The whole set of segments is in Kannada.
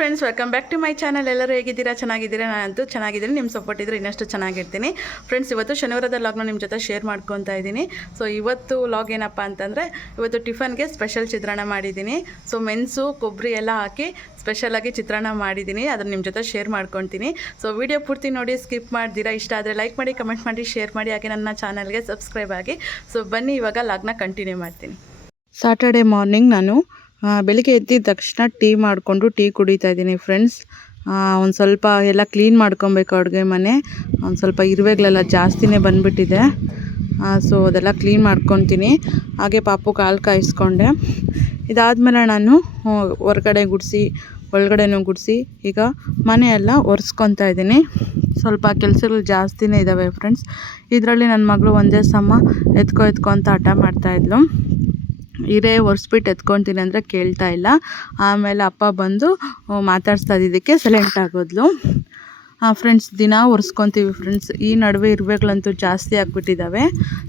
Friends, welcome back to my channel. ಎಲ್ಲರೂ ಹೇಗಿದ್ದೀರಾ? ಚೆನ್ನಾಗಿದ್ದೀರಾ? ನಾನಂತೂ ಚೆನ್ನಾಗಿದ್ದೀನಿ. ನಿಮ್ಮ ಸಪೋರ್ಟ್ ಇದ್ದರೆ ಇನ್ನಷ್ಟು ಚೆನ್ನಾಗಿರ್ತೀನಿ. ಫ್ರೆಂಡ್ಸ್, ಇವತ್ತು ಶನಿವಾರದ ಲಾಗ್ನ ನಿಮ್ಮ ಜೊತೆ ಶೇರ್ ಮಾಡ್ಕೊತಾ ಇದ್ದೀನಿ. ಸೊ ಇವತ್ತು ಲಾಗ್ ಏನಪ್ಪ ಅಂತಂದರೆ, ಇವತ್ತು ಟಿಫನ್ಗೆ ಸ್ಪೆಷಲ್ ಚಿತ್ರಾನ್ನ ಮಾಡಿದ್ದೀನಿ. ಸೊ ಮೆಣಸು ಕೊಬ್ಬರಿ ಎಲ್ಲ ಹಾಕಿ ಸ್ಪೆಷಲಾಗಿ ಚಿತ್ರಾನ್ನ ಮಾಡಿದ್ದೀನಿ. ಅದನ್ನು ನಿಮ್ಮ ಜೊತೆ ಶೇರ್ ಮಾಡ್ಕೊತೀನಿ. ಸೊ ವಿಡಿಯೋ ಪೂರ್ತಿ ನೋಡಿ, ಸ್ಕಿಪ್ ಮಾಡ್ದಿರಾ. ಇಷ್ಟ ಆದರೆ ಲೈಕ್ ಮಾಡಿ, ಕಮೆಂಟ್ ಮಾಡಿ, ಶೇರ್ ಮಾಡಿ, ಹಾಗೆ ನನ್ನ ಚಾನಲ್ಗೆ ಸಬ್ಸ್ಕ್ರೈಬ್ ಆಗಿ. ಸೊ ಬನ್ನಿ ಇವಾಗ ಲಾಗ್ನ ಕಂಟಿನ್ಯೂ ಮಾಡ್ತೀನಿ. ಸಾಟರ್ಡೆ ಮಾರ್ನಿಂಗ್ ನಾನು ಬೆಳಿಗ್ಗೆ ಎದ್ದಿದ ತಕ್ಷಣ ಟೀ ಮಾಡಿಕೊಂಡು ಟೀ ಕುಡಿತಾ ಇದ್ದೀನಿ ಫ್ರೆಂಡ್ಸ್. ಒಂದು ಸ್ವಲ್ಪ ಎಲ್ಲ ಕ್ಲೀನ್ ಮಾಡ್ಕೊಬೇಕು ಅಡುಗೆ ಮನೆ. ಒಂದು ಸ್ವಲ್ಪ ಇರುವೆಗಳೆಲ್ಲ ಜಾಸ್ತಿನೇ ಬಂದುಬಿಟ್ಟಿದೆ. ಸೊ ಅದೆಲ್ಲ ಕ್ಲೀನ್ ಮಾಡ್ಕೊತೀನಿ. ಹಾಗೆ ಪಾಪು ಕಾಲು ಕಾಯಿಸ್ಕೊಂಡೆ. ಇದಾದಮೇಲೆ ನಾನು ಹೊರಗಡೆ ಗುಡಿಸಿ ಒಳಗಡೆನೂ ಗುಡಿಸಿ ಈಗ ಮನೆಯೆಲ್ಲ ಒರೆಸ್ಕೊತಾ ಇದ್ದೀನಿ. ಸ್ವಲ್ಪ ಕೆಲಸಗಳು ಜಾಸ್ತಿನೇ ಇದ್ದಾವೆ ಫ್ರೆಂಡ್ಸ್. ಇದರಲ್ಲಿ ನನ್ನ ಮಗಳು ಒಂದೇ ಸಮ ಎತ್ಕೊ ಅಂತ ಹಠ ಮಾಡ್ತಾಯಿದ್ಲು. ಇರೇ ಒರೆಸ್ಬಿಟ್ಟು ಎತ್ಕೊತೀನಿ ಅಂದರೆ ಕೇಳ್ತಾ ಇಲ್ಲ. ಆಮೇಲೆ ಅಪ್ಪ ಬಂದು ಮಾತಾಡ್ಸ್ತಾ ಇದ್ದಿದ್ದಕ್ಕೆ ಸೈಲೆಂಟ್ ಆಗೋದ್ಲು. ಫ್ರೆಂಡ್ಸ್, ದಿನ ಒರೆಸ್ಕೊತೀವಿ ಫ್ರೆಂಡ್ಸ್. ಈ ನಡುವೆ ಇರುವೆಗಳಂತೂ ಜಾಸ್ತಿ ಆಗಿಬಿಟ್ಟಿದ್ದಾವೆ.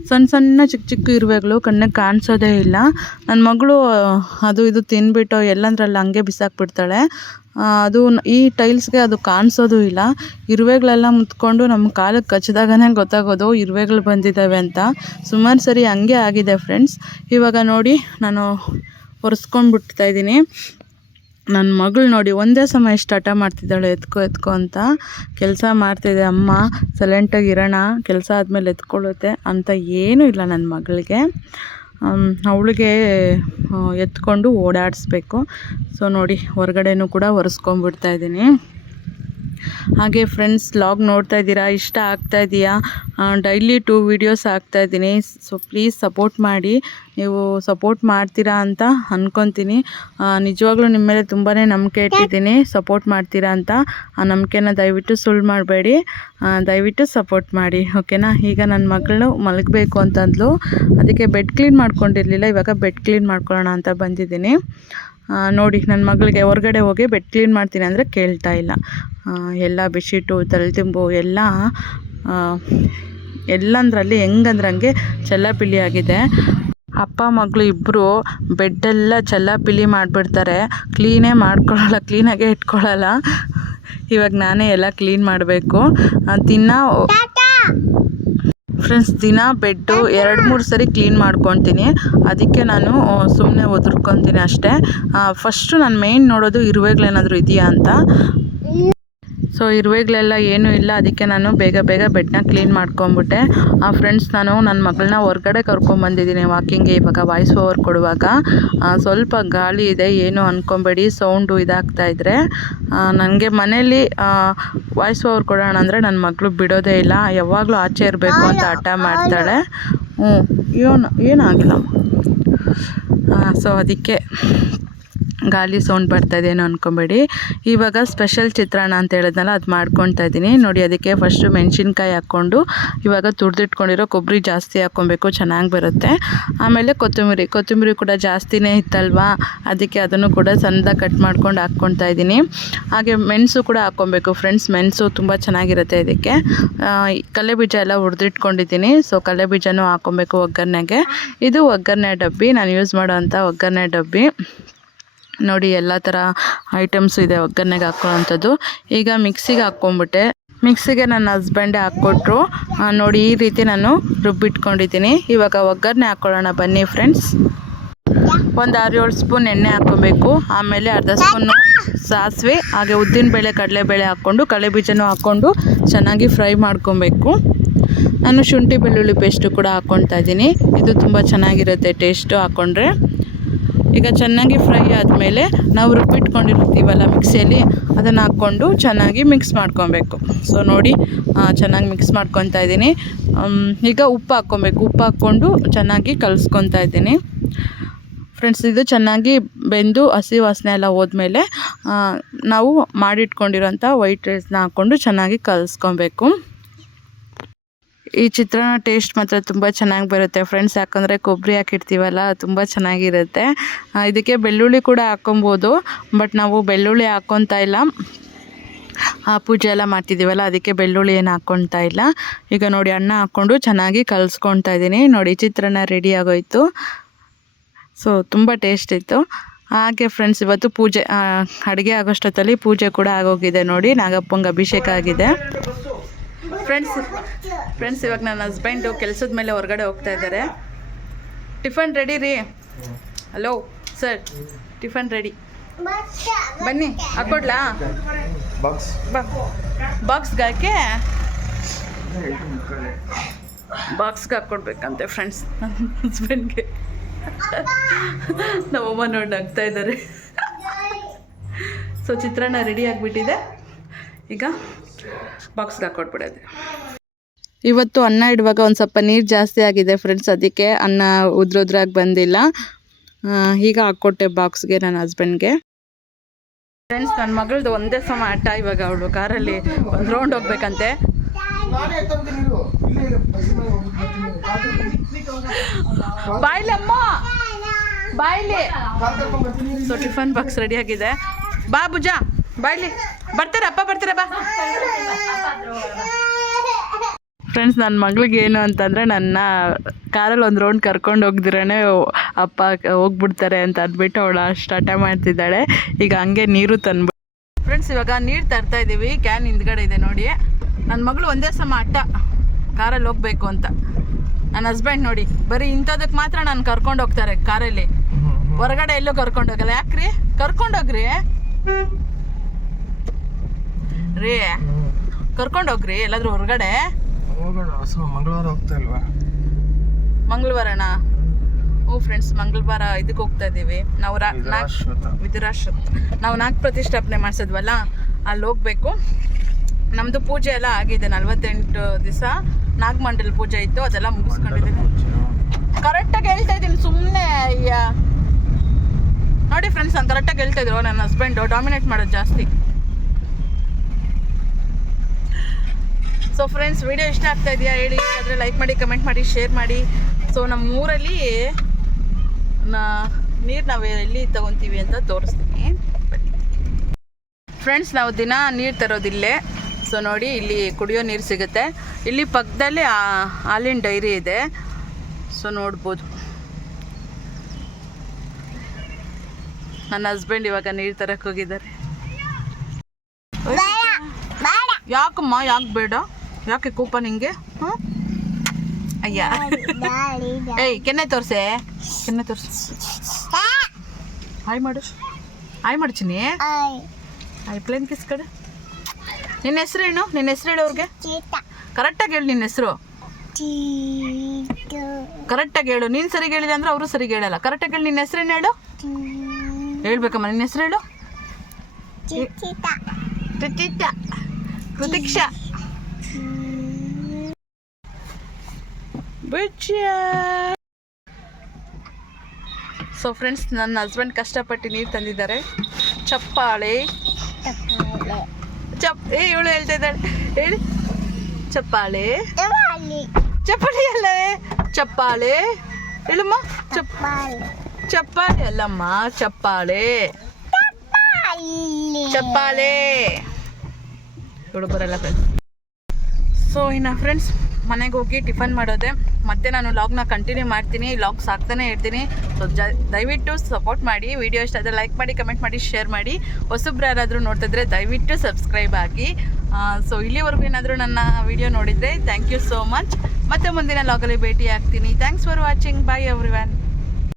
ಸಣ್ಣ ಸಣ್ಣ ಚಿಕ್ಕ ಚಿಕ್ಕ ಇರುವೆಗಳು ಕಣ್ಣಿಗೆ ಕಾಣಿಸೋದೇ ಇಲ್ಲ. ನನ್ನ ಮಗಳು ಅದು ಇದು ತಿಂದ್ಬಿಟ್ಟು ಎಲ್ಲಂದ್ರಲ್ಲಿ ಹಂಗೆ ಬಿಸಾಕ್ಬಿಡ್ತಾಳೆ. ಅದು ಈ ಟೈಲ್ಸ್ಗೆ ಅದು ಕಾಣಿಸೋದು ಇಲ್ಲ. ಇರುವೆಗಳೆಲ್ಲ ಮುತ್ಕೊಂಡು ನಮ್ಮ ಕಾಲಕ್ಕೆ ಕಚ್ಚಿದಾಗನೇ ಗೊತ್ತಾಗೋದು ಇರುವೆಗಳು ಬಂದಿದ್ದಾವೆ ಅಂತ. ಸುಮಾರು ಸರಿ ಹಂಗೆ ಆಗಿದೆ ಫ್ರೆಂಡ್ಸ್. ಇವಾಗ ನೋಡಿ ನಾನು ಒರೆಸ್ಕೊಂಡ್ಬಿಡ್ತಾ ಇದ್ದೀನಿ. ನನ್ನ ಮಗಳು ನೋಡಿ ಒಂದೇ ಸಮ ಎಷ್ಟು ಹಠ ಮಾಡ್ತಿದ್ದಾಳೆ, ಎತ್ಕೊ ಅಂತ. ಕೆಲಸ ಮಾಡ್ತಿದ್ದೆ ಅಮ್ಮ, ಸೈಲೆಂಟಾಗಿ ಇರೋಣ, ಕೆಲಸ ಆದಮೇಲೆ ಎತ್ಕೊಳ್ಳುತ್ತೆ ಅಂತ ಏನೂ ಇಲ್ಲ ನನ್ನ ಮಗಳಿಗೆ. ಅವಳಿಗೆ ಎತ್ಕೊಂಡು ಓಡಾಡಿಸ್ಬೇಕು. ಸೊ ನೋಡಿ ಹೊರಗಡೆನೂ ಕೂಡ ಒರೆಸ್ಕೊಂಡ್ಬಿಡ್ತಾಯಿದ್ದೀನಿ. ಹಾಗೆ ಫ್ರೆಂಡ್ಸ್, ಲಾಗ್ ನೋಡ್ತಾ ಇದ್ದೀರಾ, ಇಷ್ಟ ಆಗ್ತಾ ಇದೆಯಾ? ಡೈಲಿ 2 ವೀಡಿಯೋಸ್ ಹಾಕ್ತಾಯಿದ್ದೀನಿ. ಸೊ ಪ್ಲೀಸ್ ಸಪೋರ್ಟ್ ಮಾಡಿ. ನೀವು ಸಪೋರ್ಟ್ ಮಾಡ್ತೀರಾ ಅಂತ ಅಂದ್ಕೊತೀನಿ. ನಿಜವಾಗ್ಲೂ ನಿಮ್ಮ ಮೇಲೆ ತುಂಬಾ ನಂಬಿಕೆ ಇಟ್ಟಿದ್ದೀನಿ, ಸಪೋರ್ಟ್ ಮಾಡ್ತೀರಾ ಅಂತ. ಆ ನಂಬಿಕೆನ ದಯವಿಟ್ಟು ಸುಳ್ಳು ಮಾಡಬೇಡಿ. ದಯವಿಟ್ಟು ಸಪೋರ್ಟ್ ಮಾಡಿ, ಓಕೆನಾ? ಈಗ ನನ್ನ ಮಗಳು ಮಲಗಬೇಕು ಅಂತಂದ್ಲು. ಅದಕ್ಕೆ ಬೆಡ್ ಕ್ಲೀನ್ ಮಾಡ್ಕೊಂಡಿರಲಿಲ್ಲ. ಇವಾಗ ಬೆಡ್ ಕ್ಲೀನ್ ಮಾಡ್ಕೊಳ್ಳೋಣ ಅಂತ ಬಂದಿದ್ದೀನಿ. ನೋಡಿ ನನ್ನ ಮಗಳಿಗೆ ಹೊರಗಡೆ ಹೋಗಿ ಬೆಡ್ ಕ್ಲೀನ್ ಮಾಡ್ತೀನಿ ಅಂದರೆ ಕೇಳ್ತಾ ಇಲ್ಲ. ಎಲ್ಲ ಬೆಡ್ಶೀಟು ತಲೆ ತುಂಬು ಎಲ್ಲಂದ್ರಲ್ಲಿ ಹೆಂಗಂದ್ರಂಗೆ ಚೆಲ್ಲಾಪಿಲ್ಲಿ ಆಗಿದೆ. ಅಪ್ಪ ಮಗಳು ಇಬ್ಬರು ಬೆಡ್ಡೆಲ್ಲ ಚೆಲ್ಲಾಪಿಲ್ಲಿ ಮಾಡಿಬಿಡ್ತಾರೆ. ಕ್ಲೀನಾಗೇ ಇಟ್ಕೊಳ್ಳಲ್ಲ. ಇವಾಗ ನಾನೇ ಎಲ್ಲ ಕ್ಲೀನ್ ಮಾಡಬೇಕು. ದಿನ ಬೆಡ್ಡು 2-3 ಸರಿ ಕ್ಲೀನ್ ಮಾಡ್ಕೊತೀನಿ. ಅದಕ್ಕೆ ನಾನು ಸುಮ್ಮನೆ ಒದರ್ಕೊತೀನಿ ಅಷ್ಟೇ. ಫಸ್ಟು ನಾನು ಮೇಯ್ನ್ ನೋಡೋದು ಇರುವೆಗಳೇನಾದರೂ ಇದೆಯಾ ಅಂತ. ಸೊ ಇರುವೆಗಳೆಲ್ಲ ಏನೂ ಇಲ್ಲ. ಅದಕ್ಕೆ ನಾನು ಬೇಗ ಬೆಡ್ನ ಕ್ಲೀನ್ ಮಾಡ್ಕೊಂಬಿಟ್ಟೆ. ಫ್ರೆಂಡ್ಸ್, ನಾನು ನನ್ನ ಮಗಳನ್ನ ಹೊರಗಡೆ ಕರ್ಕೊಂಬಂದಿದ್ದೀನಿ ವಾಕಿಂಗ್ಗೆ. ಇವಾಗ ವಾಯ್ಸ್ ಓವರ್ ಕೊಡುವಾಗ ಸ್ವಲ್ಪ ಗಾಳಿ ಇದೆ, ಏನು ಅಂದ್ಕೊಬೇಡಿ ಸೌಂಡು ಇದಾಗ್ತಾಯಿದ್ರೆ. ನನಗೆ ಮನೇಲಿ ವಾಯ್ಸ್ ಓವರ್ ಕೊಡೋಣ ಅಂದರೆ ನನ್ನ ಮಗಳು ಬಿಡೋದೇ ಇಲ್ಲ. ಯಾವಾಗಲೂ ಆಚೆ ಇರಬೇಕು ಅಂತ ಹಠ ಮಾಡ್ತಾಳೆ. ಏನಾಗಿಲ್ಲ. ಸೊ ಅದಕ್ಕೆ ಗಾಳಿ ಸೌಂಡ್ ಬರ್ತಾಯಿದೇನೋ ಅಂದ್ಕೊಬೇಡಿ. ಇವಾಗ ಸ್ಪೆಷಲ್ ಚಿತ್ರಾನ್ನ ಅಂತ ಹೇಳಿದ್ನಲ್ಲ, ಅದು ಮಾಡ್ಕೊತಾ ಇದ್ದೀನಿ. ನೋಡಿ ಅದಕ್ಕೆ ಫಸ್ಟು ಮೆಣಸಿನ್ಕಾಯಿ ಹಾಕ್ಕೊಂಡು ಇವಾಗ ತುರಿದಿಟ್ಕೊಂಡಿರೋ ಕೊಬ್ಬರಿ ಜಾಸ್ತಿ ಹಾಕ್ಕೊಬೇಕು, ಚೆನ್ನಾಗಿ ಬರುತ್ತೆ. ಆಮೇಲೆ ಕೊತ್ತಂಬರಿ ಕೂಡ ಜಾಸ್ತಿನೇ ಇತ್ತಲ್ವಾ, ಅದಕ್ಕೆ ಅದನ್ನು ಕೂಡ ಸಣ್ಣದಾಗಿ ಕಟ್ ಮಾಡ್ಕೊಂಡು ಹಾಕ್ಕೊತಾ ಇದ್ದೀನಿ. ಹಾಗೆ ಮೆಣಸು ಕೂಡ ಹಾಕ್ಕೊಬೇಕು ಫ್ರೆಂಡ್ಸ್. ಮೆಣಸು ತುಂಬ ಚೆನ್ನಾಗಿರುತ್ತೆ ಇದಕ್ಕೆ. ಕಡಲೆಬೀಜ ಎಲ್ಲ ಹುರಿದಿಟ್ಕೊಂಡಿದ್ದೀನಿ. ಸೊ ಕಡಲೆಬೀಜನೂ ಹಾಕ್ಕೊಬೇಕು ಒಗ್ಗರಣೆಗೆ. ಇದು ಒಗ್ಗರಣೆ ಡಬ್ಬಿ, ನಾನು ಯೂಸ್ ಮಾಡೋವಂಥ ಒಗ್ಗರಣೆ ಡಬ್ಬಿ. ನೋಡಿ ಎಲ್ಲ ಥರ ಐಟಮ್ಸು ಇದೆ ಒಗ್ಗರಣೆಗೆ ಹಾಕ್ಕೊಳ್ಳೋವಂಥದ್ದು. ಈಗ ಮಿಕ್ಸಿಗೆ ಹಾಕ್ಕೊಂಬಿಟ್ಟೆ. ಮಿಕ್ಸಿಗೆ ನನ್ನ ಹಸ್ಬೆಂಡೇ ಹಾಕ್ಕೊಟ್ರು. ನೋಡಿ ಈ ರೀತಿ ನಾನು ರುಬ್ಬಿಟ್ಕೊಂಡಿದ್ದೀನಿ. ಇವಾಗ ಒಗ್ಗರಣೆ ಹಾಕ್ಕೊಳ್ಳೋಣ ಬನ್ನಿ ಫ್ರೆಂಡ್ಸ್. ಒಂದು 6-7 ಸ್ಪೂನ್ ಎಣ್ಣೆ ಹಾಕ್ಕೊಬೇಕು. ಆಮೇಲೆ ಅರ್ಧ ಸ್ಪೂನು ಸಾಸಿವೆ, ಹಾಗೆ ಉದ್ದಿನಬೇಳೆ ಕಡಲೆಬೇಳೆ ಹಾಕ್ಕೊಂಡು ಕಡಲೆಬೀಜನೂ ಹಾಕ್ಕೊಂಡು ಚೆನ್ನಾಗಿ ಫ್ರೈ ಮಾಡ್ಕೊಬೇಕು. ನಾನು ಶುಂಠಿ ಬೆಳ್ಳುಳ್ಳಿ ಪೇಸ್ಟು ಕೂಡ ಹಾಕ್ಕೊತಾ ಇದ್ದೀನಿ. ಇದು ತುಂಬ ಚೆನ್ನಾಗಿರುತ್ತೆ ಟೇಸ್ಟು ಹಾಕ್ಕೊಂಡ್ರೆ. ಈಗ ಚೆನ್ನಾಗಿ ಫ್ರೈ ಆದಮೇಲೆ ನಾವು ರುಬ್ಬಿಟ್ಕೊಂಡಿರ್ತೀವಲ್ಲ ಮಿಕ್ಸಿಯಲ್ಲಿ, ಅದನ್ನು ಹಾಕ್ಕೊಂಡು ಚೆನ್ನಾಗಿ ಮಿಕ್ಸ್ ಮಾಡ್ಕೊಬೇಕು. ಸೊ ನೋಡಿ ಚೆನ್ನಾಗಿ ಮಿಕ್ಸ್ ಮಾಡ್ಕೊತಾ ಇದ್ದೀನಿ. ಈಗ ಉಪ್ಪು ಹಾಕ್ಕೊಬೇಕು. ಉಪ್ಪು ಹಾಕ್ಕೊಂಡು ಚೆನ್ನಾಗಿ ಕಲಿಸ್ಕೊತಾ ಇದ್ದೀನಿ ಫ್ರೆಂಡ್ಸ್. ಇದು ಚೆನ್ನಾಗಿ ಬೆಂದು ಹಸಿ ವಾಸನೆ ಎಲ್ಲ ಹೋದ್ಮೇಲೆ ನಾವು ಮಾಡಿಟ್ಕೊಂಡಿರೋಂಥ ವೈಟ್ ರೈಸ್ನ ಹಾಕ್ಕೊಂಡು ಚೆನ್ನಾಗಿ ಕಲಿಸ್ಕೊಬೇಕು. ಈ ಚಿತ್ರಾನ್ನ ಟೇಸ್ಟ್ ಮಾತ್ರ ತುಂಬ ಚೆನ್ನಾಗಿ ಬರುತ್ತೆ ಫ್ರೆಂಡ್ಸ್. ಯಾಕಂದರೆ ಕೊಬ್ಬರಿ ಹಾಕಿರ್ತೀವಲ್ಲ, ತುಂಬ ಚೆನ್ನಾಗಿರುತ್ತೆ. ಇದಕ್ಕೆ ಬೆಳ್ಳುಳ್ಳಿ ಕೂಡ ಹಾಕ್ಕೊಬೋದು, ಬಟ್ ನಾವು ಬೆಳ್ಳುಳ್ಳಿ ಹಾಕ್ಕೊತಾ ಇಲ್ಲ. ಪೂಜೆ ಎಲ್ಲ ಮಾಡ್ತಿದ್ದೀವಲ್ಲ, ಅದಕ್ಕೆ ಬೆಳ್ಳುಳ್ಳಿ ಏನು ಹಾಕ್ಕೊತಾ ಇಲ್ಲ. ಈಗ ನೋಡಿ ಅನ್ನ ಹಾಕ್ಕೊಂಡು ಚೆನ್ನಾಗಿ ಕಲಿಸ್ಕೊತಾ ಇದ್ದೀನಿ. ನೋಡಿ ಚಿತ್ರಾನ್ನ ರೆಡಿ ಆಗೋಯ್ತು. ಸೊ ತುಂಬ ಟೇಸ್ಟ್ ಇತ್ತು. ಹಾಗೆ ಫ್ರೆಂಡ್ಸ್ ಇವತ್ತು ಪೂಜೆ ಅಡುಗೆ ಆಗೋಷ್ಟೊತ್ತಲ್ಲಿ ಪೂಜೆ ಕೂಡ ಆಗೋಗಿದೆ ನೋಡಿ. ನಾಗಪ್ಪಂಗೆ ಅಭಿಷೇಕ ಆಗಿದೆ. ಫ್ರೆಂಡ್ಸ್ ಇವಾಗ ನನ್ನ ಹಸ್ಬೆಂಡು ಕೆಲಸದ ಮೇಲೆ ಹೊರಗಡೆ ಹೋಗ್ತಾ ಇದ್ದಾರೆ. ಟಿಫನ್ ರೆಡಿ ರೀ. ಹಲೋ ಸರ್, ಟಿಫನ್ ರೆಡಿ, ಬನ್ನಿ ಹಾಕ್ಕೊಡ್ಲಾ? ಬಾಕ್ಸ್ಗೆ ಹಾಕಿ ಬಾಕ್ಸ್ಗೆ ಹಾಕ್ಕೊಡ್ಬೇಕಂತೆ ಫ್ರೆಂಡ್ಸ್ ನನ್ನ ಹಸ್ಬೆಂಡ್ಗೆ. ನಮ್ಮಮ್ಮ ನೋಡಿ ನಗ್ತಾ ಇದ್ದಾರೆ. ಸೊ ಚಿತ್ರಾನ್ನ ರೆಡಿ ಆಗಿಬಿಟ್ಟಿದೆ, ಈಗ ಬಾಕ್ಸ್ಗೆ ಹಾಕ್ಕೊಟ್ಬಿಡೋದು. ಇವತ್ತು ಅನ್ನ ಇಡುವಾಗ ಒಂದು ಸ್ವಲ್ಪ ನೀರು ಜಾಸ್ತಿ ಆಗಿದೆ ಫ್ರೆಂಡ್ಸ್, ಅದಕ್ಕೆ ಅನ್ನ ಉದ್ರಾಗಿ ಬಂದಿಲ್ಲ. ಈಗ ಹಾಕ್ಕೊಟ್ಟೆ ಬಾಕ್ಸ್ಗೆ ನನ್ನ ಹಸ್ಬೆಂಡ್ಗೆ. ಫ್ರೆಂಡ್ಸ್ ನನ್ನ ಮಗಳದು ಒಂದೇ ಸಮ ಆಟ. ಇವಾಗ ಅವಳು ಕಾರಲ್ಲಿ ಒಂದು ರೌಂಡ್ ಹೋಗ್ಬೇಕಂತೆ. ಬಾಯ್ಲಿ ಅಮ್ಮ ಬಾಯ್ಲಿ. ಸೊ ಟಿಫನ್ ಬಾಕ್ಸ್ ರೆಡಿ ಆಗಿದೆ. ಬಾ ಭುಜಾ ಬಾಯ್ಲಿ, ಬರ್ತಾರೆ ಅಪ್ಪ ಬರ್ತಾರೆ ಬಾ. ಫ್ರೆಂಡ್ಸ್ ನನ್ನ ಮಗಳಿಗೆ ಏನು ಅಂತಂದರೆ ನನ್ನ ಕಾರಲ್ಲಿ ಒಂದು ರೌಂಡ್ ಕರ್ಕೊಂಡು ಹೋಗ್ದಿರೇ ಅಪ್ಪ ಹೋಗ್ಬಿಡ್ತಾರೆ ಅಂತ ಅಂದ್ಬಿಟ್ಟು ಅವಳು ಅಷ್ಟು ಹಠ ಮಾಡ್ತಿದ್ದಾಳೆ. ಈಗ ಹಂಗೆ ನೀರು ತಂದ್ಬಿಟ್ಟು ಫ್ರೆಂಡ್ಸ್ ಇವಾಗ ನೀರು ತರ್ತಾ ಇದ್ದೀವಿ. ಕ್ಯಾನ್ ಹಿಂದ್ಗಡೆ ಇದೆ ನೋಡಿ. ನನ್ನ ಮಗಳು ಒಂದೇ ಸಮ ಹಠ ಕಾರಲ್ಲಿ ಹೋಗಬೇಕು ಅಂತ. ನನ್ನ ಹಸ್ಬೆಂಡ್ ನೋಡಿ ಬರೀ ಇಂಥದಕ್ಕೆ ಮಾತ್ರ ನಾನು ಕರ್ಕೊಂಡು ಹೋಗ್ತಾರೆ ಕಾರಲ್ಲಿ, ಹೊರಗಡೆ ಎಲ್ಲೂ ಕರ್ಕೊಂಡು ಹೋಗಲ್ಲ. ಯಾಕ್ರಿ ಕರ್ಕೊಂಡೋಗ್ರಿ ರೀ, ಕರ್ಕೊಂಡೋಗ್ರಿ ಎಲ್ಲಾದ್ರೂ ಹೊರಗಡೆ. ಮಂಗಳವಾರ ಹೋಗ್ತಾ ಇಲ್ವಾ? ಮಂಗಳವಾರನಾ? ಓ ಫ್ರೆಂಡ್ಸ್ ಮಂಗಳವಾರ ಇದಕ್ಕೆ ಹೋಗ್ತಾ ಇದ್ದೀವಿ ನಾವು. ವಿದುರಾಶ್ವತ ನಾವು ನಾಗ ಪ್ರತಿಷ್ಠಾಪನೆ ಮಾಡಿಸಿದ್ವಲ್ಲ, ಅಲ್ಲಿ ಹೋಗ್ಬೇಕು. ನಮ್ಮದು ಪೂಜೆ ಎಲ್ಲ ಆಗಿದೆ. 48 ದಿವಸ ನಾಗಮಂಡಲ ಪೂಜೆ ಇತ್ತು, ಅದೆಲ್ಲ ಮುಗಿಸ್ಕೊಂಡಿದ್ದೀನಿ. ಕರೆಕ್ಟಾಗಿ ಹೇಳ್ತಾ ಇದ್ದೀನಿ ಸುಮ್ಮನೆ. ನೋಡಿ ಫ್ರೆಂಡ್ಸ್ ನಾನು ಕರೆಕ್ಟಾಗಿ ಹೇಳ್ತಾ ಇದ್ರು. ನನ್ನ ಹಸ್ಬೆಂಡು ಡಾಮಿನೇಟ್ ಮಾಡೋದು ಜಾಸ್ತಿ. ಸೊ ಫ್ರೆಂಡ್ಸ್ ವಿಡಿಯೋ ಇಷ್ಟ ಆಗ್ತಾ ಇದೆಯಾ ಹೇಳಿ, ಆದರೆ ಲೈಕ್ ಮಾಡಿ, ಕಮೆಂಟ್ ಮಾಡಿ, ಶೇರ್ ಮಾಡಿ. ಸೊ ನಮ್ಮ ಊರಲ್ಲಿ ನೀರು ನಾವು ಎಲ್ಲಿ ತಗೊತೀವಿ ಅಂತ ತೋರಿಸ್ತೀನಿ ಬನ್ನಿ. ಫ್ರೆಂಡ್ಸ್ ನಾವು ದಿನ ನೀರು ತರೋದಿಲ್ಲೇ. ಸೊ ನೋಡಿ ಇಲ್ಲಿ ಕುಡಿಯೋ ನೀರು ಸಿಗುತ್ತೆ. ಇಲ್ಲಿ ಪಕ್ಕದಲ್ಲಿ ಹಾಲಿನ ಡೈರಿ ಇದೆ. ಸೊ ನೋಡ್ಬೋದು. ನನ್ನ ಹಸ್ಬೆಂಡ್ ಇವಾಗ ನೀರು ತರಕ್ಕೆ ಹೋಗಿದ್ದಾರೆ. ಯಾಕಮ್ಮ ಯಾಕೆ ಬೇಡ? ಯಾಕೆ ಕೋಪ ನಿಂಗೆ? ಅಯ್ಯ ಏಯ್ ಕೆನ್ನೆ ತೋರ್ಸೆ, ಕೆನ್ನೆ ತೋರ್ಸು. ಹಾಯ್ ಮಾಡು, ಹಾಯ್ ಮಾಡ್ತೀನಿ. ಹಾಯ್ ಪ್ಲೇನ್ ಕಿಸ್ ಕಡೆ. ನಿನ್ನ ಹೆಸರೇನು? ನಿನ್ನ ಹೆಸರು ಹೇಳು ಅವ್ರಿಗೆ. ಕರೆಕ್ಟಾಗಿ ಹೇಳು ನಿನ್ನ ಹೆಸರು. ಕರೆಕ್ಟಾಗಿ ಹೇಳು. ನೀನು ಸರಿಗೆ ಹೇಳಿಲ್ಲ ಅಂದ್ರೆ ಅವರು ಸರಿಗೆ ಹೇಳಲ್ಲ. ಕರೆಕ್ಟಾಗಿ ಹೇಳಿ. ನಿನ್ನ ಹೆಸರೇನು ಹೇಳು? ಹೇಳ್ಬೇಕಮ್ಮ ನಿನ್ನ ಹೆಸರು ಹೇಳು. ಪ್ರತೀಕ್ಷಾ. ಸೊ ಫ್ರೆಂಡ್ಸ್ ನನ್ನ ಹಸ್ಬೆಂಡ್ ಕಷ್ಟಪಟ್ಟು ನೀರು ತಂದಿದ್ದಾರೆ. ಚಪ್ಪಾಳೆ ಇವಳು ಹೇಳ್ತಾ ಇದ್ದಾಳೆ ಹೇಳಿ. ಚಪ್ಪಾಳೆ ಚಪ್ಪಾಳೆ ಅಲ್ಲ, ಚಪ್ಪಾಳೆ ಹೇಳಮ್ಮ. ಚಪ್ಪಾಳೆ ಅಲ್ಲಮ್ಮ, ಚಪ್ಪಾಳೆ ಚಪ್ಪಾಳೆ. ಇವಳು ಬರಲ್ಲ ಫ್ರೆಂಡ್ಸ್. ಸೊ ಇನ್ನು ಫ್ರೆಂಡ್ಸ್ ಮನೆಗೆ ಹೋಗಿ ಟಿಫನ್ ಮಾಡೋದೆ. ಮತ್ತೆ ನಾನು ಲಾಗ್ನ ಕಂಟಿನ್ಯೂ ಮಾಡ್ತೀನಿ, ಲಾಗ್ಸ್ ಆಗ್ತಾನೆ ಇರ್ತೀನಿ. ಸೊ ದಯವಿಟ್ಟು ಸಪೋರ್ಟ್ ಮಾಡಿ. ವಿಡಿಯೋ ಇಷ್ಟ ಆದರೆ ಲೈಕ್ ಮಾಡಿ, ಕಮೆಂಟ್ ಮಾಡಿ, ಶೇರ್ ಮಾಡಿ. ಹೊಸಬ್ರು ಯಾರಾದರೂ ನೋಡ್ತಿದ್ರೆ ದಯವಿಟ್ಟು ಸಬ್ಸ್ಕ್ರೈಬ್ ಆಗಿ. ಸೊ ಇಲ್ಲಿವರೆಗೂ ಏನಾದರೂ ನನ್ನ ವಿಡಿಯೋ ನೋಡಿದರೆ ಥ್ಯಾಂಕ್ ಯು ಸೋ ಮಚ್. ಮತ್ತೆ ಮುಂದಿನ ಲಾಗಲ್ಲಿ ಭೇಟಿ ಆಗ್ತೀನಿ. Thanks for watching. Bye everyone.